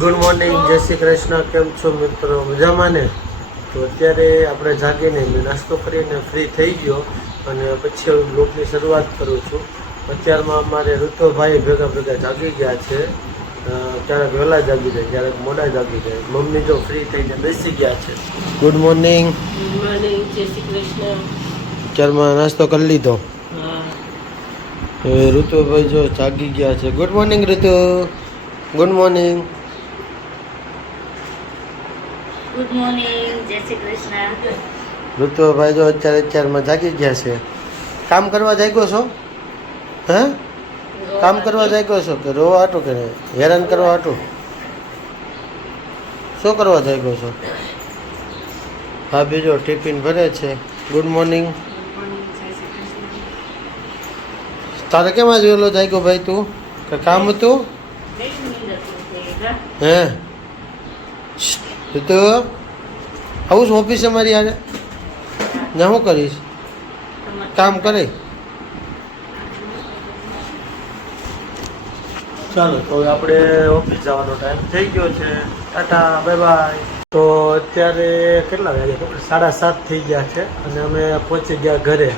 Good morning, જય શ્રી કૃષ્ણ. કેમ છો મિત્રો? મજામાં ને? તો અત્યારે આપણે જાગીને મેં નાસ્તો કરીને ફ્રી થઈ ગયો અને પછી હવે બ્લોગની શરૂઆત કરું છું. અત્યારમાં અમારે ઋતુભાઈ ભેગા જાગી ગયા છે. ક્યારેક વહેલા જાગી જાય, ક્યારેક મોડા જાગી જાય. મમ્મી જો ફ્રી થઈને બેસી ગયા છે. Good morning. ગુડ મોર્નિંગ, જય શ્રી કૃષ્ણ. અત્યારમાં નાસ્તો કરી લીધો. ઋતુભાઈ જો જાગી ગયા છે. ગુડ મોર્નિંગ ઋતુ. Good morning. ગુડ મોર્નિંગ, જય શ્રી કૃષ્ણ. ઋતુભાઈ જો અત્યારમાં જાગી ગયા છે. કામ કરવા જાગ્યો છો? હે? કામ કરવા જાગ્યો છો કે રોવા હાટું કે હેરાન કરવા હાટું? શું કરવા જાગ્યો છો? હા, બીજો ટિફિન ભરે છે. Good morning. તારે કેમ આજ વહેલો જાગ્યો ભાઈ તું? કે કામ હતું? હે તો આવું છું ઓફિસે મારી યારે ના શું કરીશ? કામ કરે. ચાલો તો આપણે ઓફિસ જવાનો ટાઈમ થઈ ગયો છે. Tata, bye bye. તો અત્યારે કેટલા વાગ્યા? 7:30 થઈ ગયા છે અને અમે પહોંચી ગયા ઘરે.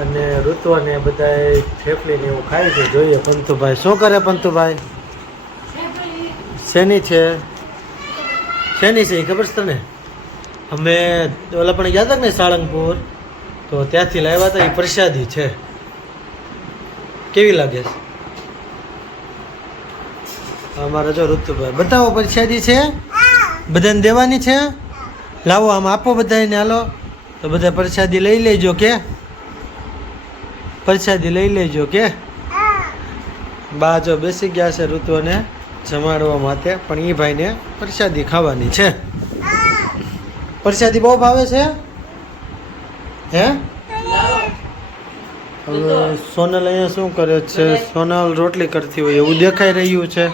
અને ઋતુ અને બધા થેપલીને એવું ખાય છે. જોઈએ પંતુભાઈ શું કરે. પંતુભાઈ શેની છે? શેની છે એ ખબર છે તને? અમે ઓલા પણ ગયા હતા ને સાળંગપુર, તો ત્યાંથી લાવ્યા હતા. એ પ્રસાદી છે. કેવી લાગે છે? અમારા જો ઋતુભાઈ બતાવો. પ્રસાદી છે, બધાને દેવાની છે. લાવો આમ આપો બધાને. હાલો તો બધા પ્રસાદી લઈ લેજો. કે પ્રસાદી લઈ લેજો. કે બા જો બેસી ગયા છે ઋતુને જમાડવા માટે, પણ એ ભાઈને પ્રસાદી ખાવાની છે. પ્રસાદી બહુ ભાવે છે. હે? હવે સોનલ અહીંયા શું કરે છે? સોનલ રોટલી કરતી હોય એવું દેખાઈ રહ્યું છે.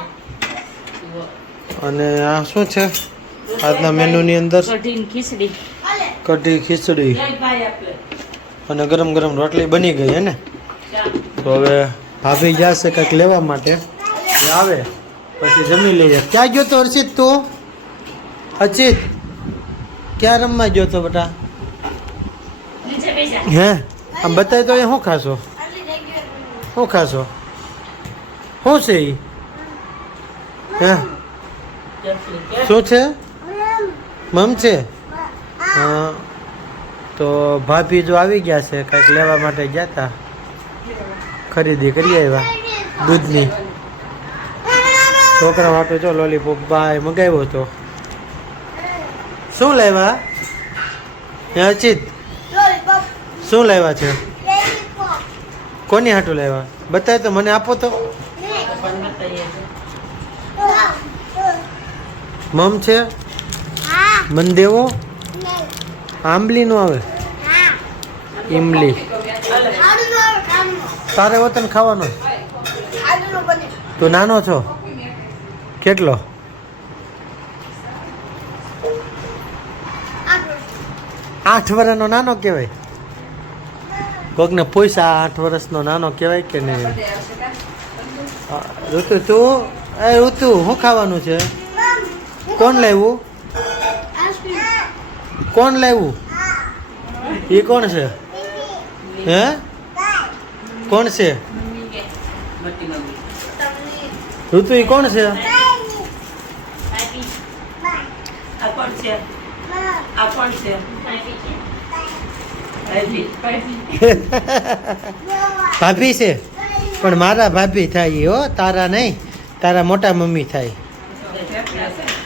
અને આ શું છે આજના મેનુની અંદર? કઢી ખીચડી અને ગરમ ગરમ રોટલી બની ગઈ હે ને. તો હવે ભાભી ગયા છે કંઈક લેવા માટે. આવે પછી જમી લઈએ. ક્યાં ગયો તો હર્ષિત તું? અચિત ક્યાં રમવા ગયો તો બેટા? હે આમ બતાય તો એ શું ખાશો? શું ખાશો? શું છે એ? હે શું છે? મમ છે. હા તો ભાભી જો આવી ગયા છે. કંઈક લેવા માટે ગયા હતા. ખરીદી કરી આવ્યા દૂધની. છોકરા માટે જો લોલીપોપ બાય મંગાવ્યો હતો. શું લાવ્યા? હે અચિત શું લાવ્યા છે? કોની હાટું લાવ્યા? બતાય તો મને. આપો તો. મમ છે. મન દેવો. આંબલી નો આવે? ઈમલી. તારે વતન ખાવાનો? તું નાનો છો? કેટલો? 8 વર્ષનો નાનો કહેવાય? કોકને પૈસા 8 વર્ષનો નાનો કહેવાય કે નહીં? ઋતુ તું ઋતુ શું ખાવાનું છે? કોણ લાવ્યું? કોણ લાવ્યું? એ કોણ છે? હે કોણ છે? ઋતુ એ કોણ છે? ભાભી છે પણ મારા ભાભી થાય. હો તારા નહીં, તારા મોટા મમ્મી થાય.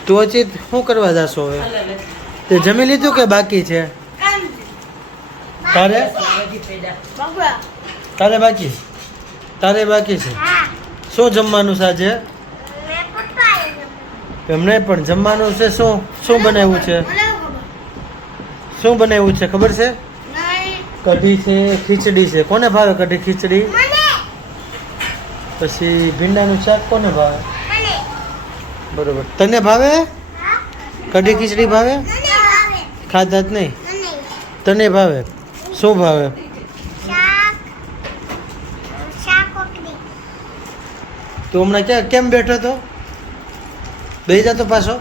તું અચિત શું કરવા જાશો હવે? તે જમી લીધું કે બાકી છે? તારે તારે બાકી? તારે બાકી છે. શું જમવાનું છે આજે? એમને પણ જમવાનું છે. શું શું બનાવ્યું છે? શું બનાવ્યું છે ખબર છે? કઢી છે, ખીચડી છે. કોને ભાવે કઢી ખીચડી? પછી ભીંડાનું શાક કોને ભાવે? બરોબર. તને ભાવે કઢી ખીચડી? ભાવે? ખાધા જ નહીં? તને ભાવે? શું ભાવે? તું હમણાં કેમ બેઠો હતો? બેસી જા તો પાછો.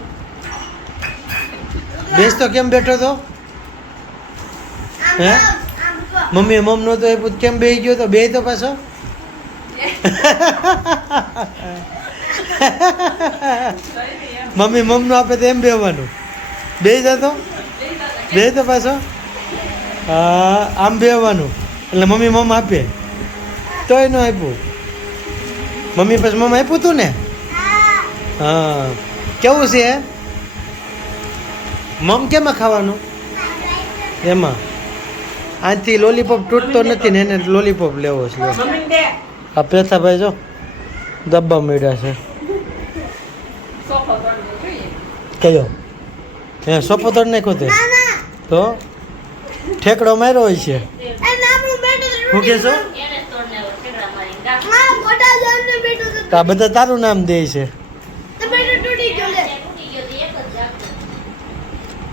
બેસ તો કેમ બેઠો તો? હે મમ્મીએ મમ નહોતો આપ્યું કેમ બેસી ગયો તો? બે તો પાછો. મમ્મી મમ નો આપે તો એમ બેહવાનું. બેસી જા તો. બે તો પાછો. હા આમ બેહવાનું એટલે મમ્મી મમ આપે તોય ન આપ્યું. મમ્મી પછી મમ આપ્યું તું ને? હા કેવું છે મમ કેમાં ખાવાનું? એમાં આથી લોલીપોપ તૂટતો નથી ને એને લોલીપોપ લેવો છે. આ પેથાભાઈ જો ડબ્બા મળ્યા છે. કયો હે સોફો તોડ નાખ્યો તે તો ઠેકડો માર્યો હોય છે. શું કહેશો? તો આ બધા તારું નામ દે છે.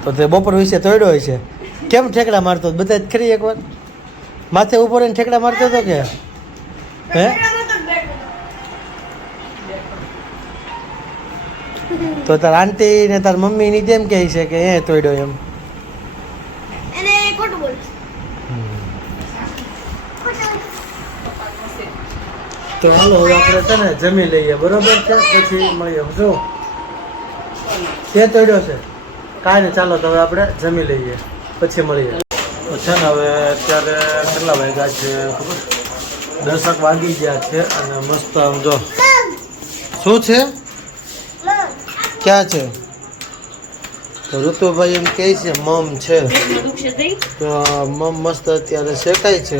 તો તે બપોર વિશે તોડ્યો હોય છે. કેમ ઠેકડા મારતો બધા જ ખરી એકવાર માથે ઉપર એને ઠેકડા મારતો હતો કે હે? તો તાર આંટી ને તાર મમ્મી ની કેમ કહે છે કે એ તોડ્યો એમ? તો હાલો હવે આપણે છે ને જમી લઈએ બરોબર છે પછી મળીએ. જો તે તોડ્યો છે કાંઈ ને ચાલો તો હવે આપણે જમી લઈએ પછી મળીએ. તો છે ને હવે અત્યારે કેટલા વાગ્યા છે ખબર? 10 વાગી ગયા છે અને મસ્ત આમ જો શું છે ક્યાં છે તો ઋતુભાઈ એમ કહે છે મમ છે તો મમ મસ્ત અત્યારે શેકાય છે.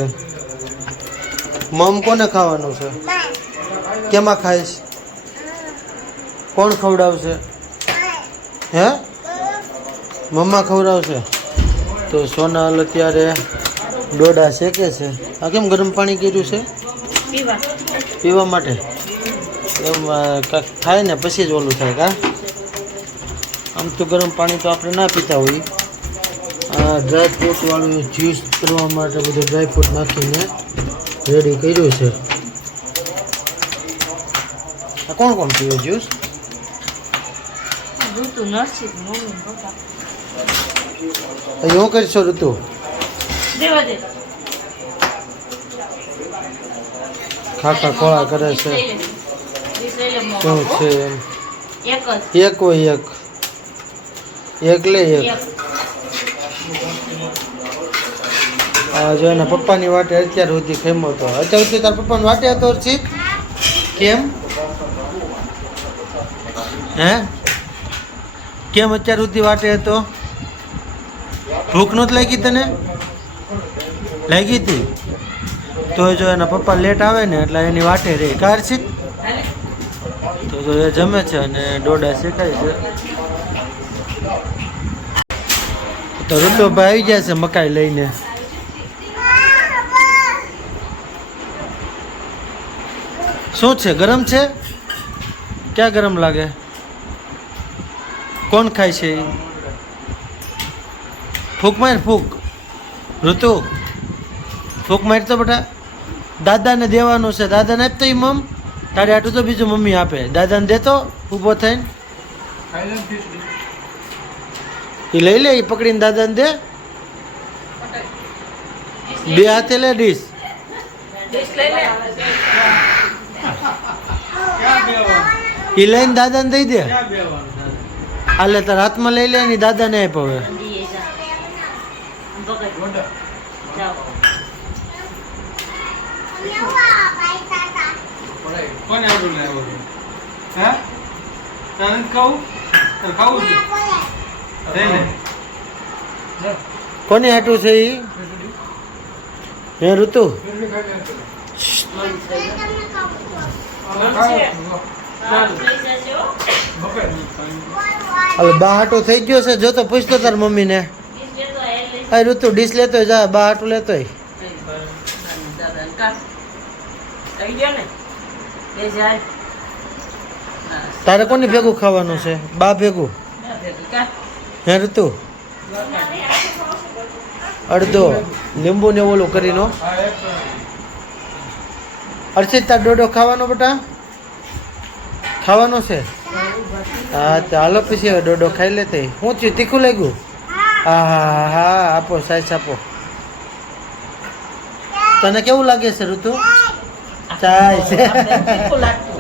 મમ કોને ખાવાનું છે? કેમાં ખાઈશ? કોણ ખવડાવશે? હે મમ્મા ખવડાવશે? તો સોનલ અત્યારે ડોડા શેકે છે. આ કેમ ગરમ પાણી કર્યું છે? પીવા માટે. એમ કાંઈક થાય ને પછી જ ઓલું થાય કા? આમ તો ગરમ પાણી તો આપણે ના પીતા હોઈએ. આ ડ્રાયફ્રૂટ વાળું જ્યુસ કરવા માટે બધું ડ્રાયફ્રૂટ નાખીને રેડી કર્યું છે. આ કોણ કોણ પીવે જ્યુસ? હું કરીશો ઋતુ? ખાખા ખોળા કરે છે. શું છે એક હોય એક લે એક. જો એના પપ્પાની વાટે અત્યાર સુધી ખેમો હતો. અત્યાર સુધી તાર પપ્પાની વાટે હતો હર્ષિત? કેમ હે કેમ અત્યાર સુધી વાટે હતો? ભૂખ નહોતી લાગી તને? લાગી હતી તો જો એના પપ્પા લેટ આવે ને એટલે એની વાટે રહે કા હર્ષિત? તો એ જમે છે અને ડોડા શેકાય છે. તો ઋતુભાઈ આવી ગયા છે મકાઈ લઈને. શું છે ગરમ છે? ક્યાં ગરમ લાગે? કોણ ખાય છે? ફૂક માર ફૂક. ઋતુ ફૂક માર તો બેટા. દાદાને દેવાનું છે. દાદાને આપતો એ મમ તારે આટલું તો બીજું મમ્મી આપે. દાદાને દેતો ઊભો થઈને એ લઈ લે. એ પકડીને દાદાને દે. બે હાથે લે ડીશ. એ લઈને દાદાને દઈ દે. હાલે તાર હાથમાં લઈ લે ને દાદાને આપ. હવે કોને આવડું લાવ્યો? હે તને ખાવું છે? કોને હાટું છે એ? હે ઋતુ હવે બા હાટું થઈ ગયો છે. જો તો પૂછતો તાર મમ્મીને. હા ઋતુ ડીશ લેતો જા. બા હાટું લેતો. તારે કોની ભેગું ખાવાનું છે? બા ભેગું? હે ઋતુ અડધો લીંબુ ને ઓલું કરીને. અર્ષિત તાર ડોડો ખાવાનો બેટા? ખાવાનો છે? હા તો હાલો પછી હવે ડોડો ખાઈ લેતે શું થયું તીખું લાગ્યું હા હા હા આપો સાઈઝ આપો તને કેવું લાગે છે ઋતુ ચાય છે